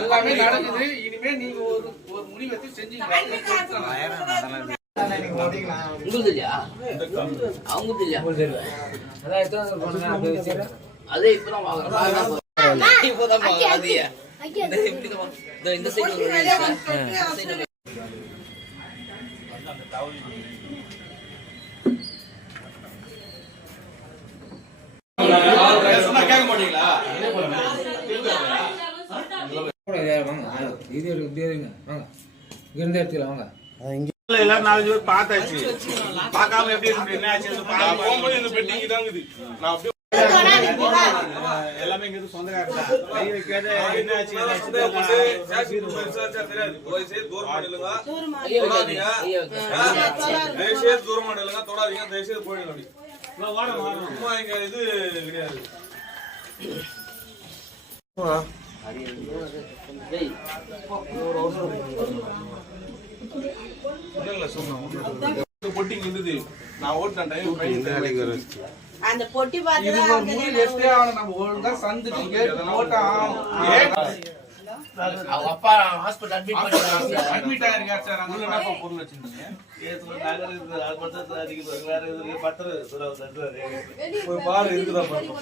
எல்லாமே நடக்குது. இனிமே நீங்க ஒரு முடிவு எடுத்து செஞ்சீங்க. உங்களுக்கு இல்லையா? அவங்க இல்லையா? அதே இப்பதான் வாங்குறேன். இப்பதான் வாங்குறேன். இந்த சைடு கேட்க மாட்டீங்களா? எல்லாரும் 4 பேர் பார்த்தாச்சு. பார்க்காம எப்படி இருக்கு என்ன ஆச்சு போகும்போது இந்த பெட்டிங் தாங்குது. நான் அப்படியே எல்லாமே இங்க சொந்தக்காரங்க தான். கை வைக்காத என்ன ஆச்சு தெரியாது. தூரம் மாடலுங்க தொடாதீங்க. தயவுசெய்து தூரம் மாடலுங்க தொடாதீங்க. தயவுசெய்து போயிடுங்க. அப்படி சும்மா இங்க இது கிடையாது. பொட்டிங் இருந்தது. நான் ஓட்டினேன் அந்த பொட்டி பார்த்தா நம்ம ஒழுங்கா சந்துக்கு கேட் போட்டா அவங்க அப்பா ஹாஸ்பிடல் அட்மிட் ஆயிருக்காரு சார். அங்க என்ன பொருள் வச்சிருந்தீங்க? ஒரு பாரு இருக்குதா பாருங்க.